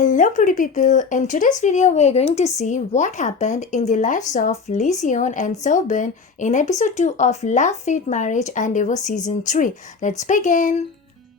Hello pretty people, in today's video we're going to see what happened in the lives of Lee Si Eun and Seo Ban in episode 2 of Love, Fate, Marriage and Divorce season 3. Let's begin!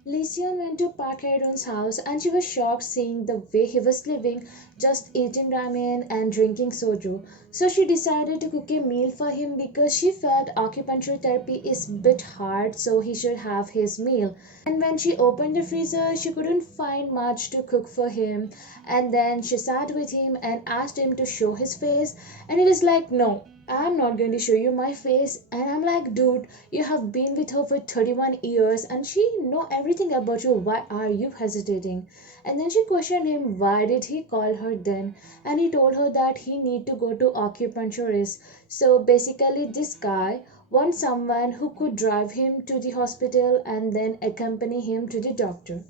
Lee Si Eun went to Park Hye Run's house and she was shocked seeing the way he was living, just eating ramen and drinking soju. So she decided to cook a meal for him because she felt acupuncture therapy is a bit hard, so he should have his meal. And when she opened the freezer, she couldn't find much to cook for him. And then she sat with him and asked him to show his face. And he was like, "No, I'm not going to show you my face." And I'm like, "Dude, you have been with her for 31 years and she know everything about you. Why are you hesitating?" And then she questioned him why did he call her then. And he told her that he need to go to acupuncturist. So basically this guy wants someone who could drive him to the hospital and then accompany him to the doctor.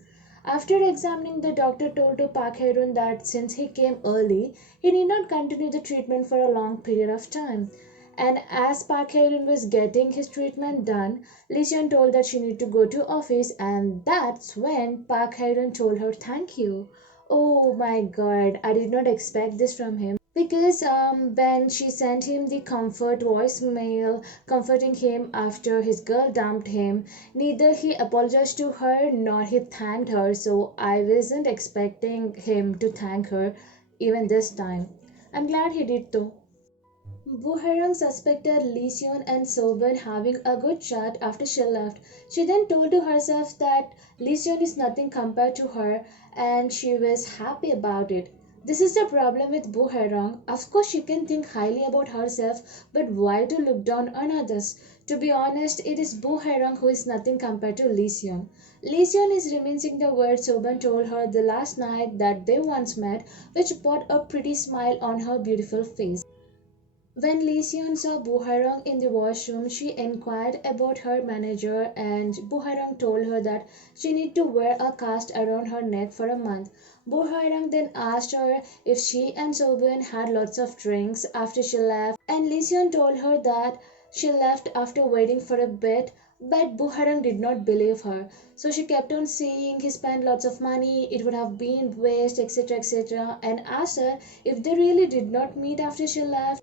After examining, the doctor told to Park Hye Run that since he came early, he need not continue the treatment for a long period of time. And as Park Hye Run was getting his treatment done, Lee Si Eun told that she need to go to office, and that's when Park Hye Run told her thank you. Oh my god, I did not expect this from him. Because when she sent him the comfort voicemail comforting him after his girl dumped him, neither he apologized to her nor he thanked her, so I wasn't expecting him to thank her even this time. I'm glad he did though. Buharang suspected Lee Si Eun and SeoBan having a good chat after she left. She then told to herself that Lee Si Eun is nothing compared to her and she was happy about it. This is the problem with Buharang. Of course, she can think highly about herself, but why to look down on others? To be honest, it is Buharang who is nothing compared to Lee Si Eun. Lee Si Eun is reminiscing the words SeoBan told her the last night that they once met, which brought a pretty smile on her beautiful face. When Lee Si Eun saw Buharong in the washroom, she inquired about her manager and Buharong told her that she need to wear a cast around her neck for a month. Buharong then asked her if she and Sobun had lots of drinks after she left, and Lee Si Eun told her that she left after waiting for a bit, but Buharang did not believe her. So she kept on saying he spent lots of money, it would have been waste, etc. etc. and asked her if they really did not meet after she left.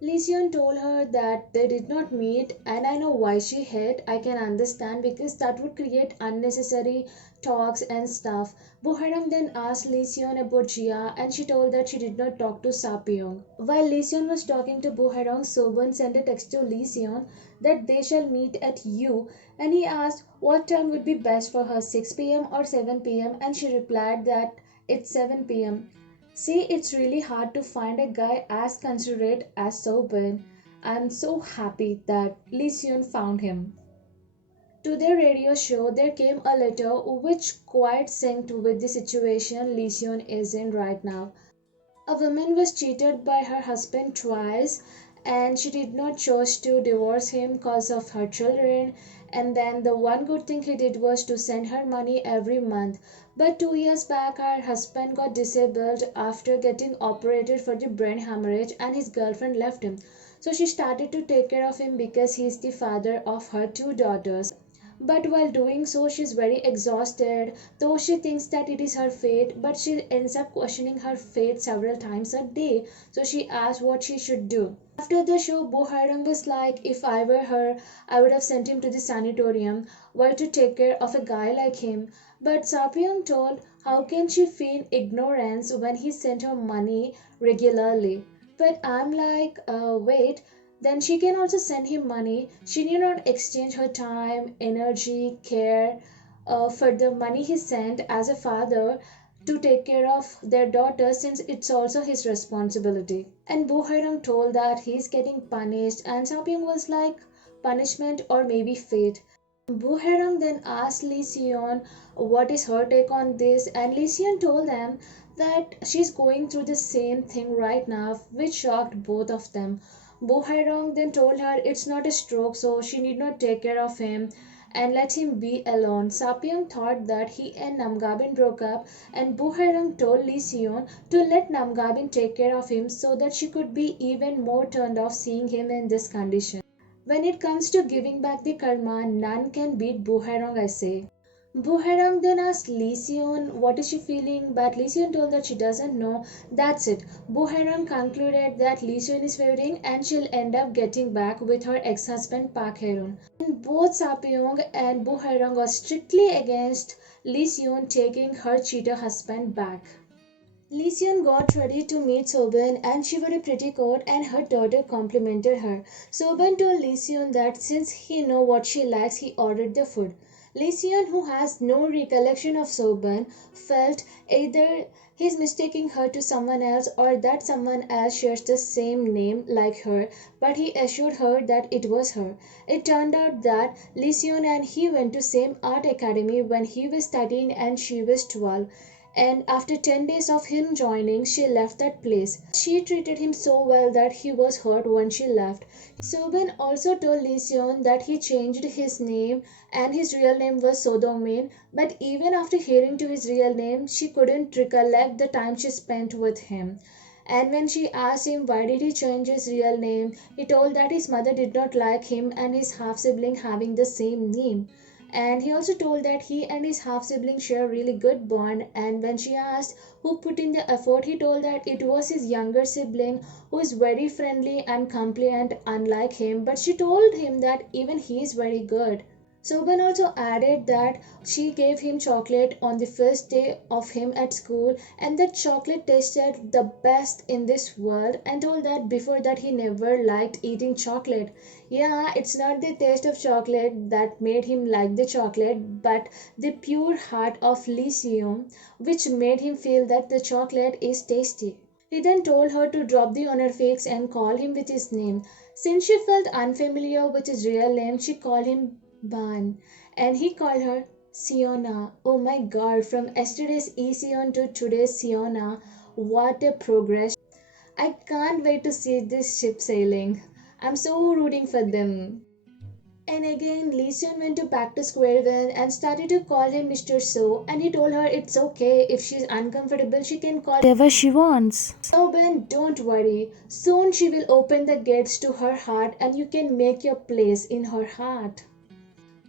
Lee Si Eun told her that they did not meet, and I know why she hid. I can understand because that would create unnecessary talks and stuff. Buharam then asked Lee Si Eun about Jia, and she told that she did not talk to Sapyong. While Lee Si Eun was talking to Buharang, Sobun sent a text to Lee Si Eun that they shall meet at U, and he asked what time would be best for her, 6 p.m. or 7 p.m., and she replied that it's 7 p.m. See, it's really hard to find a guy as considerate as Sobin. I'm so happy that Lee Seun found him. To their radio show, there came a letter which quite synced with the situation Lee Seun is in right now. A woman was cheated by her husband twice and she did not choose to divorce him because of her children, and then the one good thing he did was to send her money every month. But 2 years back her husband got disabled after getting operated for the brain hemorrhage and his girlfriend left him. So she started to take care of him because he is the father of her two daughters. But while doing so, she's very exhausted, though she thinks that it is her fate, but she ends up questioning her fate several times a day. So she asks what she should do. After the show, Bo Haidam was like, if I were her, I would have sent him to the sanatorium. Why to take care of a guy like him? But Sapyong told, how can she feel ignorance when he sent her money regularly? But I'm like, wait, then she can also send him money. She need not exchange her time, energy, care for the money he sent as a father to take care of their daughter since it's also his responsibility. And Buhairang told that he's getting punished and Sapyong was like punishment or maybe fate. Buhairang then asked Lee Seon what is her take on this, and Lee Seon told them that she's going through the same thing right now, which shocked both of them. Buhairang then told her it's not a stroke, so she need not take care of him and let him be alone. Sapyong thought that he and Namgabin broke up, and Buhairang told Lee Seon to let Namgabin take care of him so that she could be even more turned off seeing him in this condition. When it comes to giving back the karma, none can beat Buhairong, I say. Bu Herang then asked Lee Si Eun what is she feeling, but Lee Si Eun told that she doesn't know. That's it. Bu Herang concluded that Lee Si Eun is favoring and she'll end up getting back with her ex-husband Park Hye Run. And both Sapyong and Bu Herang were strictly against Lee Si Eun taking her cheater husband back. Lee Si Eun got ready to meet SeoBan and she wore a pretty coat and her daughter complimented her. SeoBan told Lee Si Eun that since he know what she likes he ordered the food. Lee Si Eun, who has no recollection of SeoBan, felt either he's mistaking her to someone else or that someone else shares the same name like her, but he assured her that it was her. It turned out that Lee Si Eun and he went to same art academy when he was 13 and she was 12, and after 10 days of him joining, she left that place. She treated him so well that he was hurt when she left. Soban also told Lee Seon that he changed his name and his real name was So Dong-min, but even after hearing to his real name, she couldn't recollect the time she spent with him. And when she asked him why did he change his real name, he told that his mother did not like him and his half sibling having the same name. And he also told that he and his half sibling share a really good bond. And when she asked who put in the effort, he told that it was his younger sibling who is very friendly and compliant, unlike him. But she told him that even he is very good. Soban also added that she gave him chocolate on the first day of him at school and that chocolate tasted the best in this world, and told that before that he never liked eating chocolate. Yeah, it's not the taste of chocolate that made him like the chocolate, but the pure heart of Lyceum, which made him feel that the chocolate is tasty. He then told her to drop the honorifics and call him with his name. Since she felt unfamiliar with his real name, she called him Ban, and he called her Siona. Oh my god, from yesterday's Esion to today's Siona, what a progress. I can't wait to see this ship sailing. I'm so rooting for them. And again, Lee Seon went to back to square one and started to call him Mr. So, and he told her it's okay if she's uncomfortable, she can call whatever she wants. So Ben, don't worry. Soon she will open the gates to her heart and you can make your place in her heart.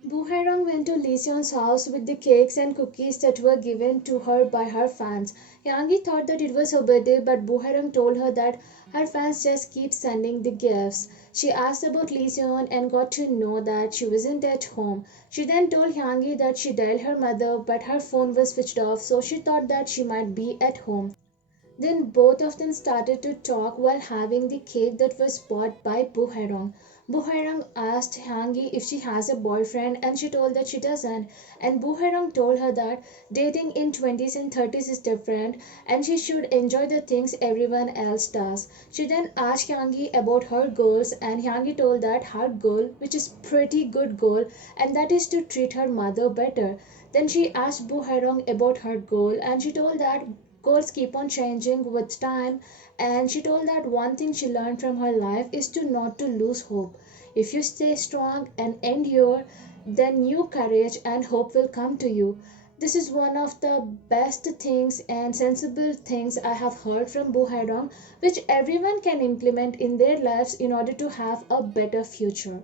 Bu Hairong went to Lee Seon's house with the cakes and cookies that were given to her by her fans. Yangi thought that it was her birthday, but Bu Hairong told her that her fans just keep sending the gifts. She asked about Lee Seon and got to know that she wasn't at home. She then told Hyangi that she dialed her mother, but her phone was switched off, so she thought that she might be at home. Then both of them started to talk while having the cake that was bought by Bu Hairong. Bu Hairong asked Hangi if she has a boyfriend and she told that she doesn't. And Bu Hairong told her that dating in 20s and 30s is different and she should enjoy the things everyone else does. She then asked Hangi about her goals and Hangi told that her goal, which is pretty good goal, and that is to treat her mother better. Then she asked Bu Hairong about her goal and she told that goals keep on changing with time, and she told that one thing she learned from her life is to not to lose hope. If you stay strong and endure, then new courage and hope will come to you. This is one of the best things and sensible things I have heard from Bu Haidong, which everyone can implement in their lives in order to have a better future.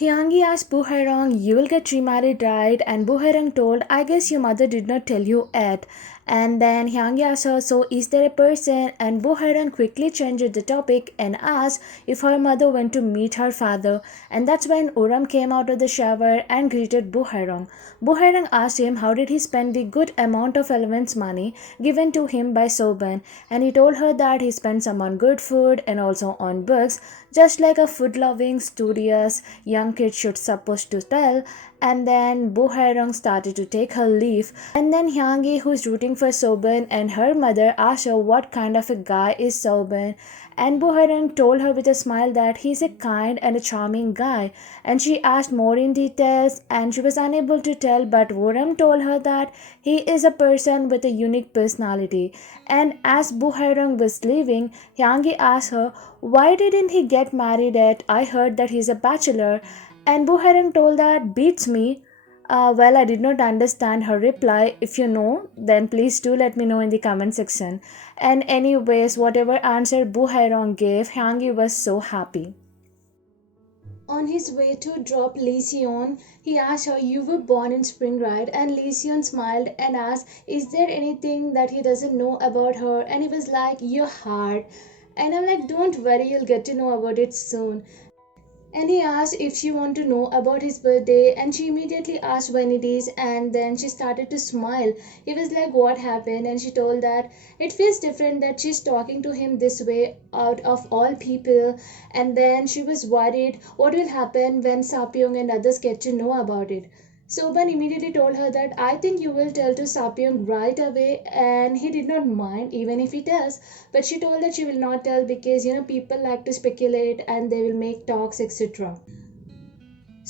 Hyangi asked Bu Hairong, you will get remarried, right? And Bu Hairong told, I guess your mother did not tell you yet. And then Hyangi asked her, so is there a person? And Bu Hairong quickly changed the topic and asked if her mother went to meet her father. And that's when Uram came out of the shower and greeted Bu Hairong. Bu Hairong asked him how did he spend the good amount of allowance money given to him by SeoBan. And he told her that he spent some on good food and also on books, just like a food-loving, studious young kid should supposed to tell. And then Bu Hairong started to take her leave. And then Hyangi, who is rooting for SeoBan, and her mother asked her what kind of a guy is SeoBan. And Bu Hairong told her with a smile that he's a kind and a charming guy. And she asked more in details and she was unable to tell, but Woram told her that he is a person with a unique personality. And as Bu Hairong was leaving, Hyangi asked her, why didn't he get married yet? I heard that he's a bachelor. And Bu Hairong told that beats me. Well, I did not understand her reply. If you know, then please do let me know in the comment section. And anyways, whatever answer Bu Hairong gave, Hyangi was so happy. On his way to drop Lee Si Eun, he asked her, "You were born in spring, right?" And Lee Si Eun smiled and asked, "Is there anything that he doesn't know about her?" And he was like, "Your heart." And I'm like, "Don't worry, you'll get to know about it soon." And he asked if she wanted to know about his birthday, and she immediately asked when it is, and then she started to smile. He was like, "What happened?" And she told that it feels different that she's talking to him this way out of all people. And then she was worried what will happen when Sapyong and others get to know about it. Soban immediately told her that, "I think you will tell to Sapyong right away," and he did not mind even if he tells. But she told that she will not tell because people like to speculate and they will make talks, etc.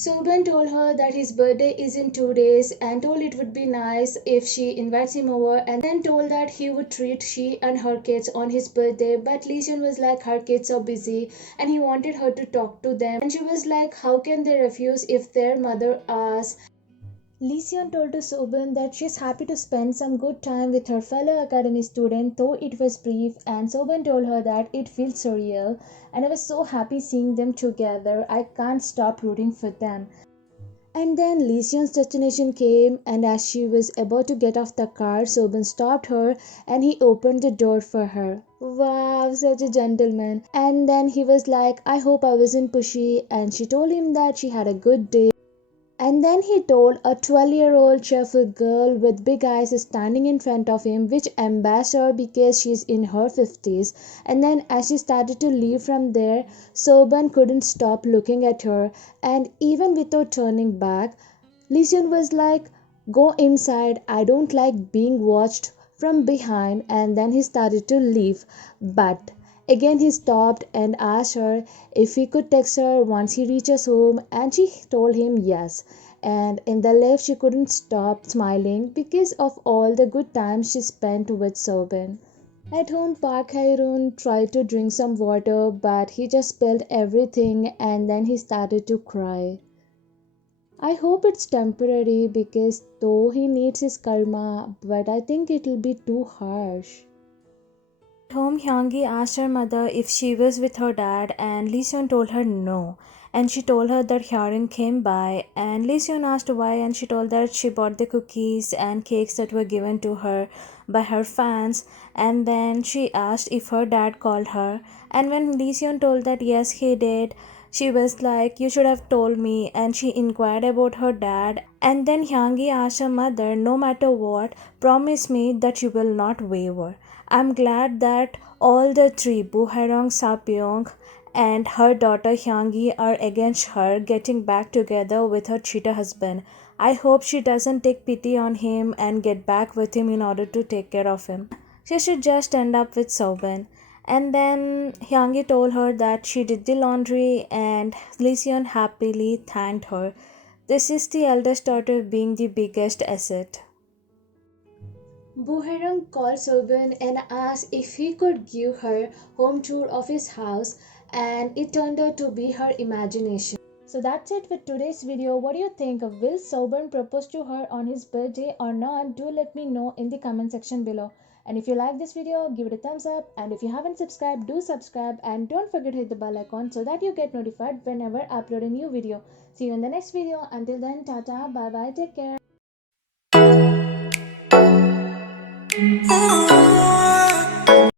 Soban told her that his birthday is in 2 days and told it would be nice if she invites him over, and then told that he would treat she and her kids on his birthday. But Lee Si Eun was like, her kids are busy and he wanted her to talk to them, and she was like, how can they refuse if their mother asks? Lee Si Eun told to Soban that she is happy to spend some good time with her fellow academy student, though it was brief, and Soban told her that it feels surreal, and I was so happy seeing them together. I can't stop rooting for them. And then Lee Si Eun's destination came, and as she was about to get off the car, Soban stopped her and he opened the door for her. Wow, such a gentleman. And then he was like, "I hope I wasn't pushy," and she told him that she had a good day. And then he told a 12-year-old cheerful girl with big eyes is standing in front of him, which embarrassed her because she's in her 50s. And then as she started to leave from there, Soban couldn't stop looking at her, and even without turning back, Lee Si Eun was like, "Go inside, I don't like being watched from behind," and then he started to leave. But again he stopped and asked her if he could text her once he reaches home, and she told him yes. And in the lift she couldn't stop smiling because of all the good times she spent with Sobin. At home, Park Hye Run tried to drink some water, but he just spilled everything and then he started to cry. I hope it's temporary because though he needs his karma, but I think it'll be too harsh. At home, Hyangi asked her mother if she was with her dad, and Lee Seon told her no. And she told her that Hye Rong came by, and Lee Seon asked why, and she told that she bought the cookies and cakes that were given to her by her fans. And then she asked if her dad called her, and when Lee Seon told that yes he did, she was like, "You should have told me," and she inquired about her dad. And then Hyangi asked her mother, "No matter what, promise me that you will not waver." I'm glad that all the three, Hye Rong, Sapyong, and her daughter Hyangi, are against her getting back together with her cheater husband. I hope she doesn't take pity on him and get back with him in order to take care of him. She should just end up with Soban. And then Hyangi told her that she did the laundry, and Lee Si Eun happily thanked her. This is the eldest daughter being the biggest asset. Hye Rong called Sobin and asked if he could give her home tour of his house, and it turned out to be her imagination. So that's it with today's video. What do you think? Will Sobin propose to her on his birthday or not? Do let me know in the comment section below. And if you like this video, give it a thumbs up, and if you haven't subscribed, do subscribe, and don't forget to hit the bell icon so that you get notified whenever I upload a new video. See you in the next video. Until then, tata, bye bye, take care.